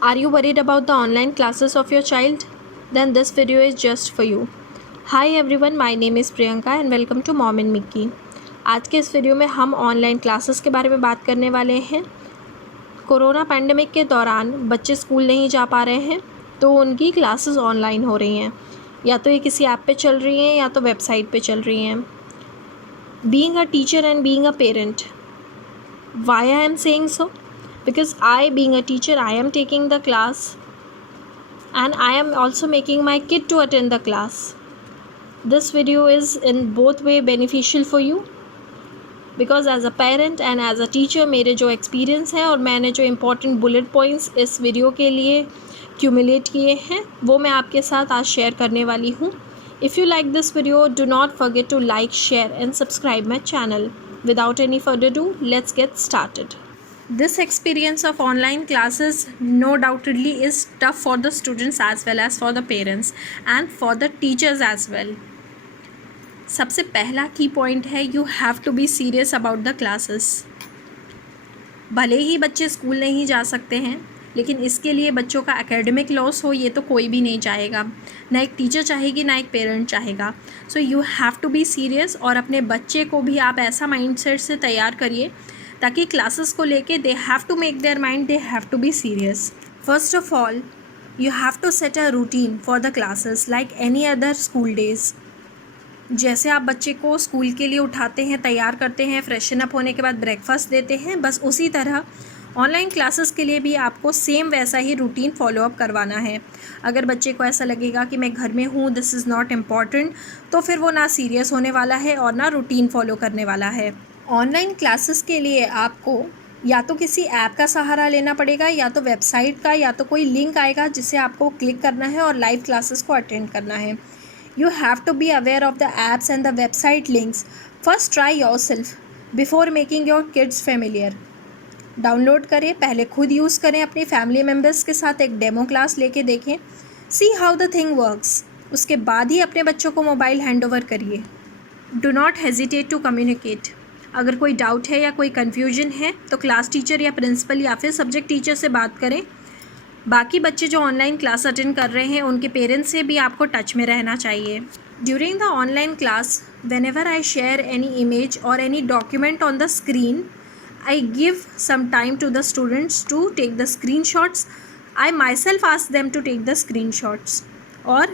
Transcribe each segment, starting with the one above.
Are you worried about the online classes of your child? Then this video is just for you. Hi everyone, my name is Priyanka and welcome to Mom and Mickey. आज के इस video में हम online classes के बारे में बात करने वाले हैं। कोरोना पैंडमिक के दौरान बच्चे स्कूल नहीं जा पा रहे हैं तो उनकी क्लासेस ऑनलाइन हो रही हैं, या तो ये किसी ऐप पे चल रही हैं या तो वेबसाइट पे चल रही हैं। Being a teacher and being a parent, why I am saying so? Because I, being a teacher, I am taking the class and I am also making my kid to attend the class. This video is in both way beneficial for you because as a parent and as a teacher मेरे जो experience है और मैंने जो important bullet points इस video के लिए accumulate किए हैं वो मैं आपके साथ आज share करने वाली हूँ. If you like this video, do not forget to like, share and subscribe my channel. Without any further ado, let's get started. This experience of online classes no doubtedly is tough for the students as well as for the parents and for the teachers as well. सबसे पहला की point है you have to be serious about the classes. भले ही बच्चे school नहीं जा सकते हैं लेकिन इसके लिए बच्चों का एकेडमिक लॉस हो ये तो कोई भी नहीं चाहेगा, ना एक टीचर चाहेगी ना एक पेरेंट चाहेगा. So you have to be serious और अपने बच्चे को भी आप ऐसा माइंडसेट से तैयार करिए ताकि क्लासेस को लेके they have to make their mind, they have to be serious. First of all you have to set a routine for the classes like any other school days. जैसे आप बच्चे को स्कूल के लिए उठाते हैं, तैयार करते हैं, फ्रेशन अप होने के बाद ब्रेकफास्ट देते हैं, बस उसी तरह ऑनलाइन क्लासेस के लिए भी आपको सेम वैसा ही रूटीन फॉलो अप करवाना है. अगर बच्चे को ऐसा लगेगा कि मैं घर में हूँ, दिस इज़ नॉट इम्पॉर्टेंट, तो फिर वो ना सीरियस होने वाला है और ना रूटीन फॉलो करने वाला है. ऑनलाइन क्लासेस के लिए आपको या तो किसी ऐप का सहारा लेना पड़ेगा या तो वेबसाइट का, या तो कोई लिंक आएगा जिसे आपको क्लिक करना है और लाइव क्लासेस को अटेंड करना है. You have to be aware of the apps and the website links. First try yourself before making your kids familiar. Download करें, पहले खुद यूज़ करें, अपनी फैमिली मेम्बर्स के साथ एक डेमो क्लास लेके देखें, see how the thing works. उसके बाद ही अपने बच्चों को मोबाइल हैंड ओवर करिए. Do not hesitate to communicate. अगर कोई डाउट है या कोई कन्फ्यूजन है तो क्लास टीचर या प्रिंसिपल या फिर सब्जेक्ट टीचर से बात करें. बाकी बच्चे जो ऑनलाइन क्लास अटेंड कर रहे हैं उनके पेरेंट्स से भी आपको टच में रहना चाहिए. During the online class whenever I share any image or any document on the screen, I give some time to the students to take the screenshots. I myself ask them to take the screenshots or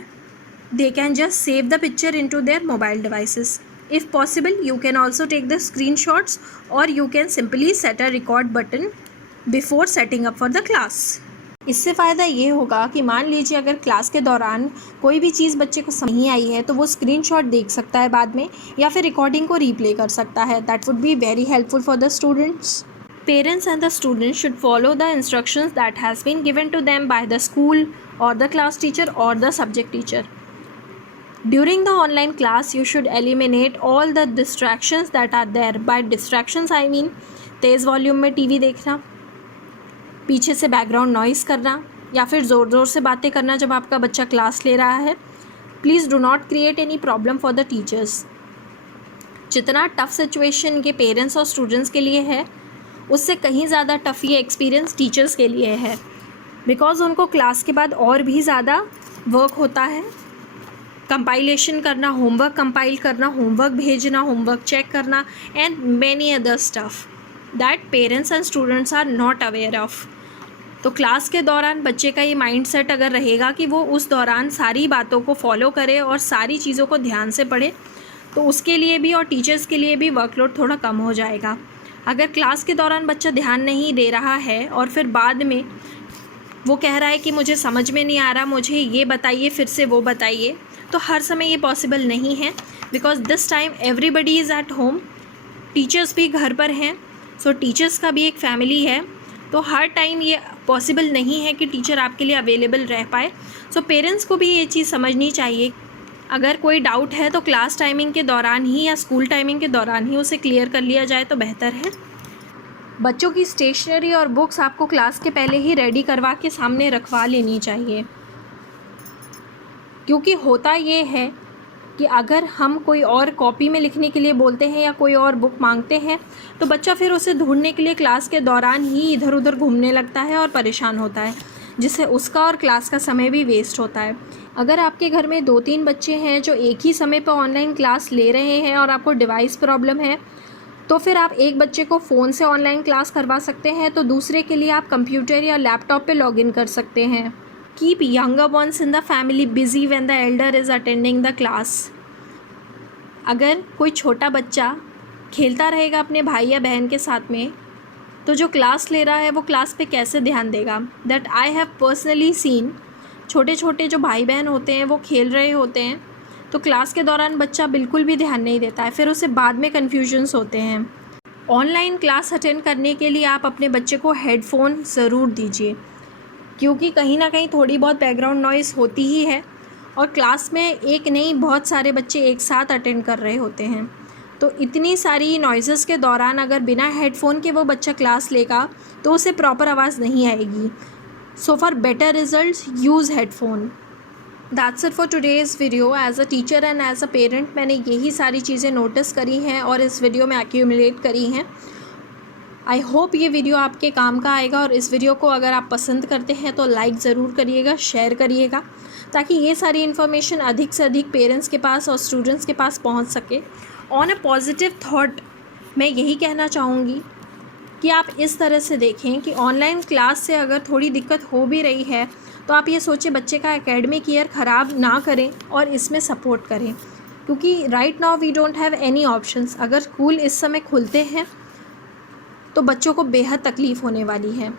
they can just save the picture into their mobile devices. If possible, you can also take the screenshots or you can simply set a record button before setting up for the class. इससे फ़ायदा ये होगा कि मान लीजिए अगर class के दौरान कोई भी चीज़ बच्चे को समझ नहीं आई है तो वो स्क्रीनशॉट देख सकता है बाद में या फिर रिकॉर्डिंग को रीप्ले कर सकता है. That would be very helpful for the students. Parents and the students should follow the instructions that has been given to them by the school or the class teacher or the subject teacher. During the online class, you should eliminate all the distractions that are there. By distractions, I mean तेज़ volume में TV देखना, पीछे से background noise करना या फिर ज़ोर ज़ोर से बातें करना जब आपका बच्चा क्लास ले रहा है. Please do not create any problem for the teachers. जितना टफ़ सिचुएशन के पेरेंट्स और स्टूडेंट्स के लिए है उससे कहीं ज़्यादा टफ़ ये एक्सपीरियंस टीचर्स के लिए है, बिकॉज़ उनको क्लास के बाद और भी ज़्यादा वर्क होता है. कंपाइलेशन करना, होमवर्क कंपाइल करना, होमवर्क भेजना, होमवर्क चेक करना and many other stuff that parents and students are not aware of. तो क्लास के दौरान बच्चे का ये माइंडसेट अगर रहेगा कि वो उस दौरान सारी बातों को फॉलो करे और सारी चीज़ों को ध्यान से पढ़े तो उसके लिए भी और टीचर्स के लिए भी वर्कलोड थोड़ा कम हो जाएगा. अगर क्लास के दौरान बच्चा ध्यान नहीं दे रहा है और फिर बाद में वो कह रहा है कि मुझे समझ में नहीं आ रहा, मुझे ये बताइए, फिर से वो बताइए, तो हर समय ये पॉसिबल नहीं है because this time everybody is at home. Teachers भी घर पर हैं, सो टीचर्स का भी एक फैमिली है, तो हर टाइम ये पॉसिबल नहीं है कि टीचर आपके लिए अवेलेबल रह पाए. सो पेरेंट्स को भी ये चीज़ समझनी चाहिए. अगर कोई डाउट है तो क्लास टाइमिंग के दौरान ही या स्कूल टाइमिंग के दौरान ही उसे क्लियर कर लिया जाए तो बेहतर है. बच्चों की स्टेशनरी और बुक्स आपको क्लास के पहले ही रेडी करवा के सामने रखवा लेनी चाहिए, क्योंकि होता ये है कि अगर हम कोई और कॉपी में लिखने के लिए बोलते हैं या कोई और बुक मांगते हैं तो बच्चा फिर उसे ढूंढने के लिए क्लास के दौरान ही इधर उधर घूमने लगता है और परेशान होता है. जिससे उसका और क्लास का समय भी वेस्ट होता है। अगर आपके घर में 2-3 बच्चे हैं जो एक ही समय पर ऑनलाइन क्लास ले रहे हैं और आपको डिवाइस प्रॉब्लम है, तो फिर आप एक बच्चे को फ़ोन से ऑनलाइन क्लास करवा सकते हैं, तो दूसरे के लिए आप कंप्यूटर या लैपटॉप पे लॉगिन कर सकते हैं। Keep younger ones in the family busy when the elder is attending the class. अगर कोई छोटा बच्चा खेलता रहेगा अपने भाई या बहन के साथ में, तो जो क्लास ले रहा है वो क्लास पे कैसे ध्यान देगा। That I have personally scene. छोटे छोटे जो भाई बहन होते हैं वो खेल रहे होते हैं, तो क्लास के दौरान बच्चा बिल्कुल भी ध्यान नहीं देता है, फिर उसे बाद में कन्फ्यूजन्स होते हैं। ऑनलाइन क्लास अटेंड करने के लिए आप अपने बच्चे को हेडफोन ज़रूर दीजिए, क्योंकि कहीं ना कहीं थोड़ी बहुत बैकग्राउंड नॉइज़ होती ही है और क्लास में एक नहीं बहुत सारे बच्चे एक साथ अटेंड कर रहे होते हैं। तो इतनी सारी नॉइज़ेस के दौरान अगर बिना हेडफोन के वो बच्चा क्लास लेगा तो उसे प्रॉपर आवाज़ नहीं आएगी। So for better results use headphone. That's it for today's video. As a teacher and as a parent मैंने यही सारी चीज़ें नोटिस करी हैं और इस वीडियो में एक्यूमुलेट करी हैं। आई होप ये वीडियो आपके काम का आएगा, और इस वीडियो को अगर आप पसंद करते हैं तो लाइक ज़रूर करिएगा, शेयर करिएगा, ताकि ये सारी इन्फॉर्मेशन अधिक से अधिक पेरेंट्स के पास और स्टूडेंट्स के पास पहुंच सके। ऑन अ पॉजिटिव थॉट मैं यही कहना चाहूँगी कि आप इस तरह से देखें कि ऑनलाइन क्लास से अगर थोड़ी दिक्कत हो भी रही है तो आप ये सोचें बच्चे का एकेडमिक ईयर ख़राब ना करें और इसमें सपोर्ट करें, क्योंकि right now we don't have any options. अगर स्कूल इस समय खुलते हैं तो बच्चों को बेहद तकलीफ़ होने वाली है,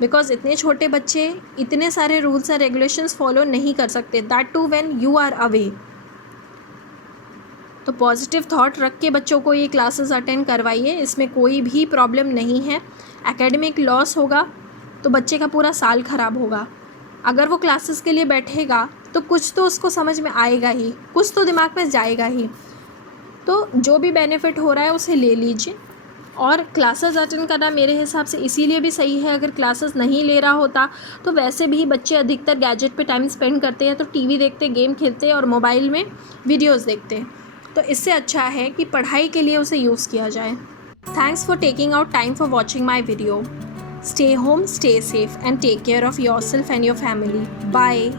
बिकॉज़ इतने छोटे बच्चे इतने सारे रूल्स एंड रेगुलेशंस फॉलो नहीं कर सकते, that too when you are away. तो पॉजिटिव थॉट रख के बच्चों को ये क्लासेस अटेंड करवाइए, इसमें कोई भी प्रॉब्लम नहीं है। एकेडमिक लॉस होगा तो बच्चे का पूरा साल ख़राब होगा। अगर वो क्लासेस के लिए बैठेगा तो कुछ तो उसको समझ में आएगा ही, कुछ तो दिमाग में जाएगा ही। तो जो भी बेनिफिट हो रहा है उसे ले लीजिए। और क्लासेस अटेंड करना मेरे हिसाब से इसीलिए भी सही है, अगर क्लासेस नहीं ले रहा होता तो वैसे भी बच्चे अधिकतर गैजेट पे टाइम स्पेंड करते हैं, तो टीवी देखते, गेम खेलते और मोबाइल में वीडियोस देखते हैं। तो इससे अच्छा है कि पढ़ाई के लिए उसे यूज़ किया जाए। Thanks for taking out time for watching my video. Stay home, stay safe and take care of yourself and your family. Bye.